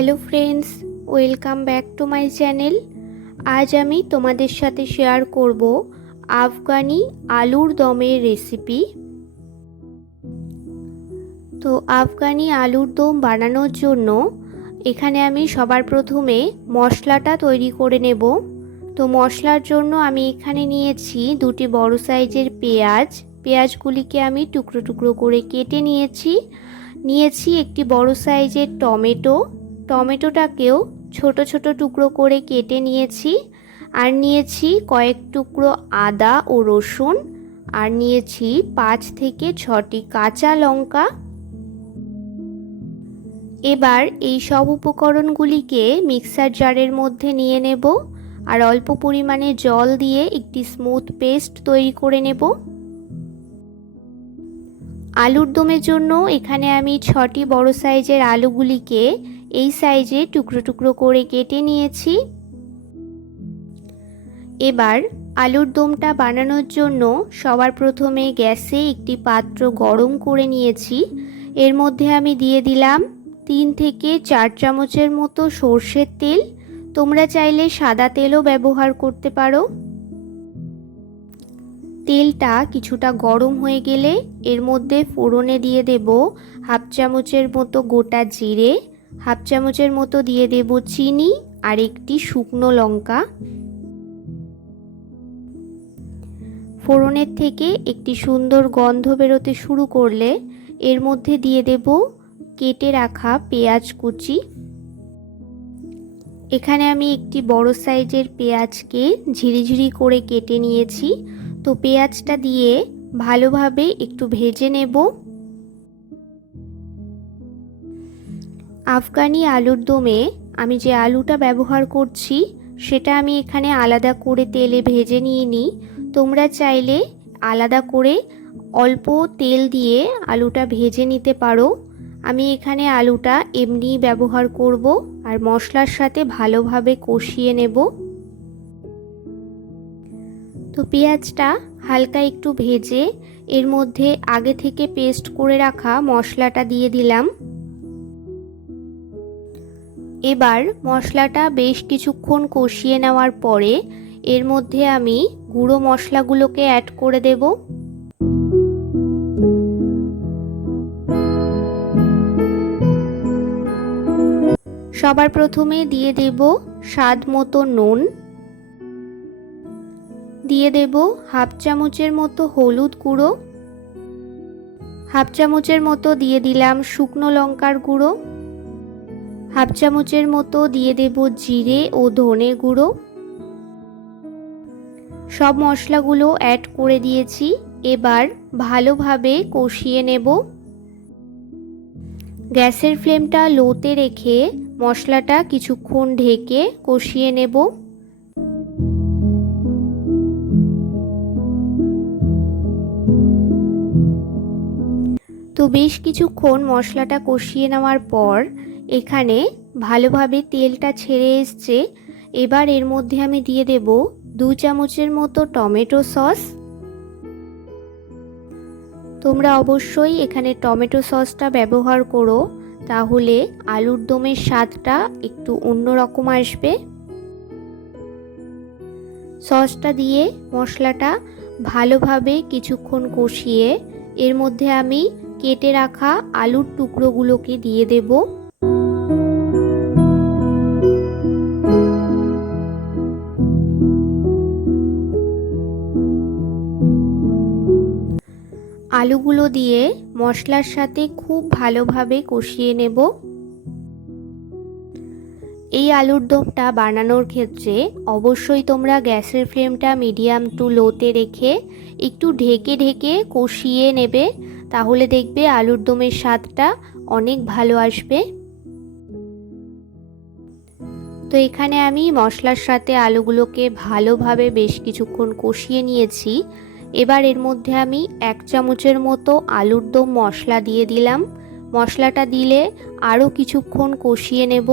Hello friends, welcome back to my channel. আজ আমি তোমাদের সাথে শেয়ার করব আফগানি আলুর দমের রেসিপি। তো আফগানি আলুর দম বানানোর জন্য এখানে আমি সবার প্রথমে মশলাটা তৈরি করে নেব। তো মশলার জন্য আমি এখানে নিয়েছি দুটি বড় সাইজের পেঁয়াজগুলিকে আমি টুকরো টুকরো করে কেটে নিয়েছি একটি বড় সাইজের টমেটোটাকেও ছোট ছোট টুকরো করে কেটে নিয়েছি। আর নিয়েছি কয়েক টুকরো আদা ও রসুন, আর নিয়েছি 5 থেকে 6টি কাঁচা লঙ্কা। এবার এই সব উপকরণগুলিকে মিক্সার জারের মধ্যে নিয়ে নেব আর অল্প পরিমাণে জল দিয়ে একটি স্মুথ পেস্ট তৈরি করে নেব। আলুর দমের জন্য এখানে আমি 6টি বড় সাইজের আলুগুলিকে এই সাইজে টুকরো টুকরো করে কেটে নিয়েছি। এবার আলুর দমটা বানানোর জন্য সবার প্রথমে গ্যাসে একটি পাত্র গরম করে নিয়েছি। এর মধ্যে আমি দিয়ে দিলাম 3 থেকে 4 চামচের মতো সর্ষের তেল। তোমরা চাইলে সাদা তেলও ব্যবহার করতে পারো। তেলটা কিছুটা গরম হয়ে গেলে এর মধ্যে ফোড়নে দিয়ে দেব হাফ চামচের মতো গোটা জিরে, হাফ চামচের মতো দিয়ে দেব চিনি আর একটি শুকনো লঙ্কা। ফোড়নের থেকে একটি সুন্দর গন্ধ বেরোতে শুরু করলে এর মধ্যে দিয়ে দেব কেটে রাখা পেঁয়াজ কুচি। এখানে আমি একটি বড় সাইজের পেঁয়াজকে ঝিরিঝিরি করে কেটে নিয়েছি। তো পেঁয়াজটা দিয়ে ভালোভাবে একটু ভেজে নেব। আফগানি আলুর দমে আমি যে আলুটা ব্যবহার করছি সেটা আমি এখানে আলাদা করে তেলে ভেজে নিইনি। তোমরা চাইলে আলাদা করে অল্প তেল দিয়ে আলুটা ভেজে নিতে পারো। আমি এখানে আলুটা এমনিই ব্যবহার করব আর মশলার সাথে ভালোভাবে কষিয়ে নেব। তো পেঁয়াজটা হালকা একটু ভেজে এর মধ্যে আগে থেকে পেস্ট করে রাখা মশলাটা দিয়ে দিলাম। এবার মশলাটা বেশ কিছুক্ষণ কষিয়ে নেওয়ার পরে এর মধ্যে আমি গুঁড়ো মশলাগুলোকে অ্যাড করে দেব। সবার প্রথমে দিয়ে দেব স্বাদ মতো নুন, দিয়ে দেব হাফ চামচের মতো হলুদ গুঁড়ো, হাফ চামচের মতো দিয়ে দিলাম শুকনো লঙ্কার গুঁড়ো, হাফ চামচের মতো দিয়ে দেব জিরে ও ধনে গুঁড়ো। সব মশলাগুলো অ্যাড করে দিয়েছি। এবার ভালোভাবে কষিয়ে নেব। গ্যাসের ফ্লেমটা লোতে রেখে মশলাটা কিছুক্ষণ ঢেকে কষিয়ে নেব। তো বেশ কিছুক্ষণ মশলাটা কষিয়ে নেওয়ার পর এখানে ভালোভাবে তেলটা ছেড়ে এসছে। এবার এর মধ্যে আমি দিয়ে দেব 2 চামচের মতো টমেটো সস। তোমরা অবশ্যই এখানে টমেটো সসটা ব্যবহার করো, তাহলে আলুর দমের স্বাদটা একটু অন্যরকম আসবে। সসটা দিয়ে মশলাটা ভালোভাবে কিছুক্ষণ কষিয়ে এর মধ্যে আমি কেটে রাখা আলুর টুকরোগুলোকে দিয়ে দেব। আলুগুলো দিয়ে মশলার সাথে খুব ভালোভাবে কষিয়ে নেব। এই আলুর দমটা বানানোর ক্ষেত্রে অবশ্যই তোমরা গ্যাসের ফ্লেমটা মিডিয়াম টু লোতে রেখে একটু ঢেকে ঢেকে কষিয়ে নেবে, তাহলে দেখবে আলুর দমের স্বাদটা অনেক ভালো আসবে। তো এখানে আমি মশলার সাথে আলুগুলোকে ভালোভাবে বেশ কিছুক্ষণ কষিয়ে নিয়েছি। এবার এর মধ্যে আমি 1 চামচের মতো আলুর দম মশলা দিয়ে দিলাম। মশলাটা দিলে আরও কিছুক্ষণ কষিয়ে নেব।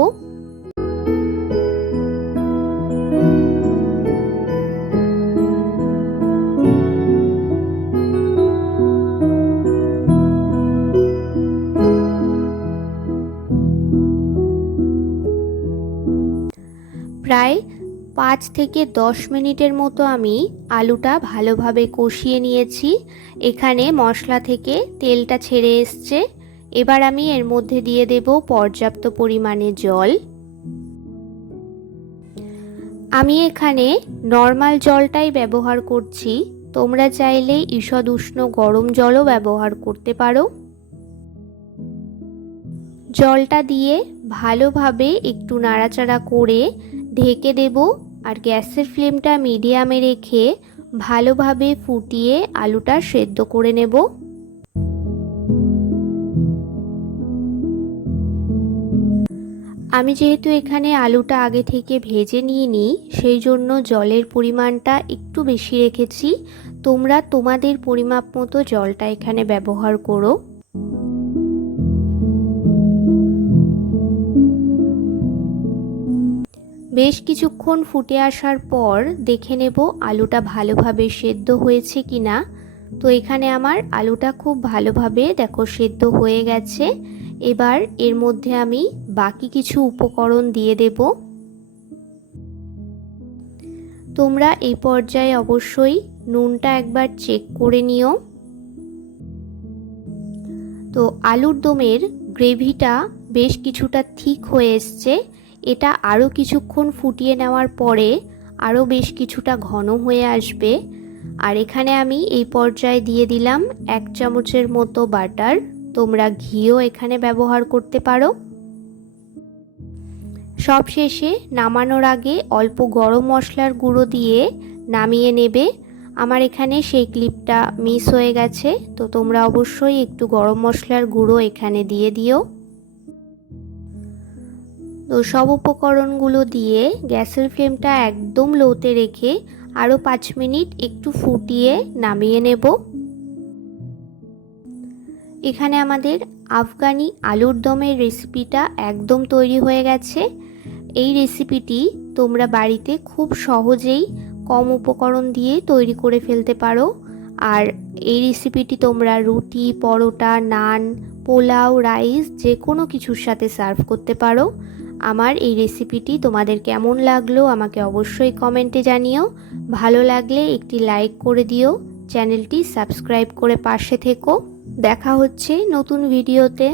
প্রায় 5 থেকে 10 মিনিটের মতো আমি আলুটা ভালোভাবে কষিয়ে নিয়েছি। এখানে মশলা থেকে তেলটা ছেড়ে এসছে। এবার আমি এর মধ্যে দিয়ে দেব পর্যাপ্ত পরিমাণে জল। আমি এখানে নর্মাল জলটাই ব্যবহার করছি, তোমরা চাইলে ঈষৎ উষ্ণ গরম জলও ব্যবহার করতে পারো। জলটা দিয়ে ভালোভাবে একটু নাড়াচাড়া করে ঢেকে দেব, আর গ্যাসের ফ্লেমটা মিডিয়ামে রেখে ভালোভাবে ফুটিয়ে আলুটা সেদ্ধ করে নেব। আমি যেহেতু এখানে আলুটা আগে থেকে ভেজে নিইনি, সেই জন্য জলের পরিমাণটা একটু বেশি রেখেছি। তোমরা তোমাদের পরিমাপ মতো জলটা এখানে ব্যবহার করো। বেশ কিছুক্ষণ ফুটে আসার পর দেখে নেব আলুটা ভালোভাবে সেদ্ধ হয়েছে কিনা। তো এখানে আমার আলুটা খুব ভালোভাবে দেখো সেদ্ধ হয়ে গেছে। এবার এর মধ্যে আমি বাকি কিছু উপকরণ দিয়ে দেব। তোমরা এই পর্যায়ে অবশ্যই নুনটা একবার চেক করে নিও। তো আলুর দমের গ্রেভিটা বেশ কিছুটা থিক হয়ে এসছে। এটা আরও কিছুক্ষণ ফুটিয়ে নেওয়ার পরে আরও বেশ কিছুটা ঘন হয়ে আসবে। আর এখানে আমি এই পর্যায়ে দিয়ে দিলাম 1 চামচের মতো বাটার। তোমরা ঘিও এখানে ব্যবহার করতে পারো। সব শেষে নামানোর আগে অল্প গরম মশলার গুঁড়ো দিয়ে নামিয়ে নেবে। আমার এখানে সেই ক্লিপটা মিস হয়ে গেছে, তো তোমরা অবশ্যই একটু গরম মশলার গুঁড়ো এখানে দিয়ে দিও। তো সব উপকরণগুলো দিয়ে গ্যাসের ফ্লেমটা একদম লোতে রেখে আরও 5 মিনিট একটু ফুটিয়ে নামিয়ে নেব। এখানে আমাদের আফগানি আলুর দমের রেসিপিটা একদম তৈরি হয়ে গেছে। এই রেসিপিটি তোমরা বাড়িতে খুব সহজেই কম উপকরণ দিয়ে তৈরি করে ফেলতে পারো। আর এই রেসিপিটি তোমরা রুটি, পরোটা, নান, পোলাও, রাইস যে কোনো কিছুর সাথে সার্ভ করতে পারো। আমার এই রেসিপিটি তোমাদের কেমন লাগলো আমাকে অবশ্যই কমেন্টে জানিও। ভালো লাগলে একটি লাইক করে দিও, চ্যানেলটি সাবস্ক্রাইব করে পাশে থেকো। দেখা হচ্ছে নতুন ভিডিওতে।